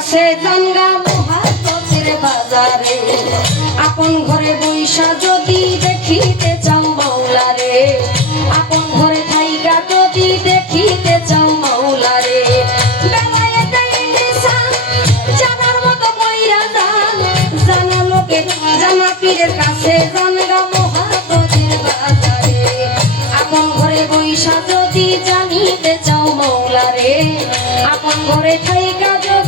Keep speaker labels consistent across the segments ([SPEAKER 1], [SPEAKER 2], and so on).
[SPEAKER 1] কাছে জানগা মহাপতের বাজারে। আপন ঘরে বৈশা যদি দেখিতে চাও মাওলারে। আপন ঘরে থাইকা যদি দেখিতে চাও মাওলারে। জানা পীরের কাছে জানগা মহাপতের বাজারে। আপন ঘরে বৈশা যদি জানিতে চাও মাওলারে। আপন ঘরে থাইকা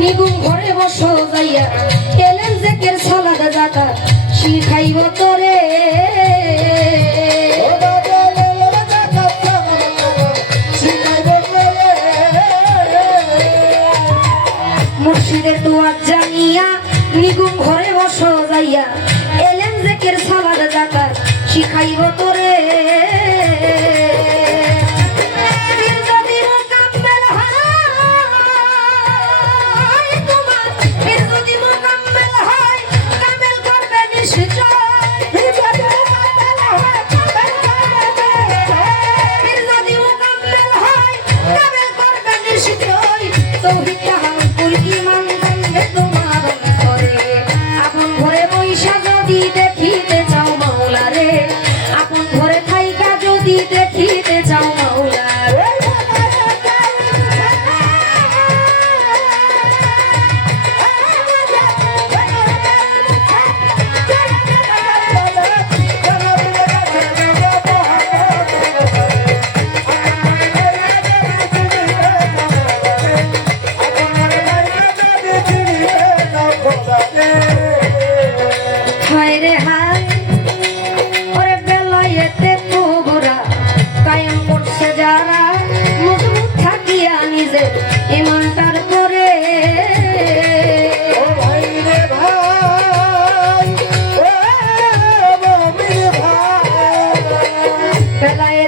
[SPEAKER 1] নিগুম ঘরে বসো যাইয়া। এলেন জেকের সালাদা জাকা শিখাইব তোরে? মুর্শিদের জানিয়া নিগুম ঘরে বসো যাইয়া। এলেন জেকের সালাদা জাকা শিখাইব তোরে করবে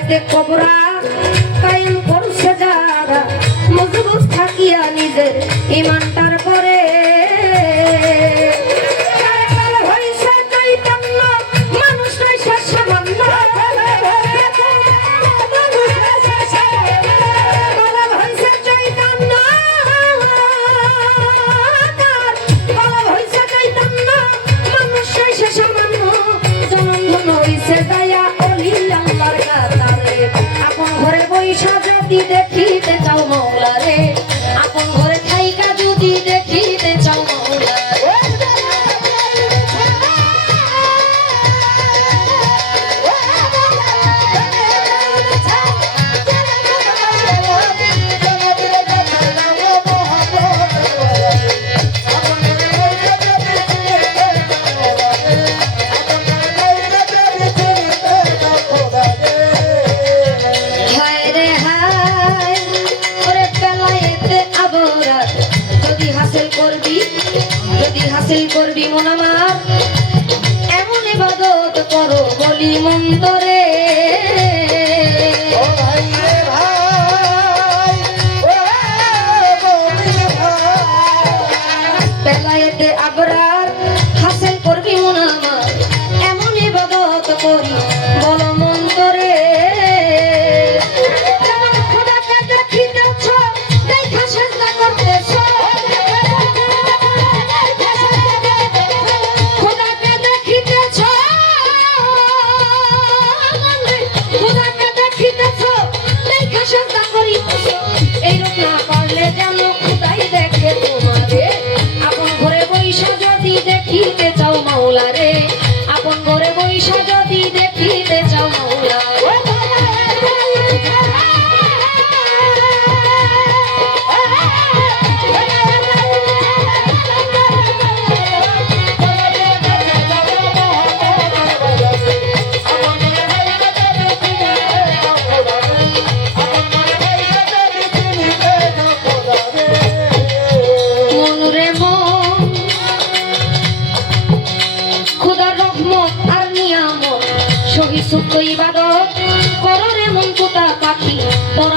[SPEAKER 1] বেলায়েতে কবরা কায়েম করছে যারা মজবুত থাকিয়া নিজের ইমানটার করে করবি মন আমার এমন ইবাদত করো বলি মন্তরে। বেলায়েতে আবরার হাসিল por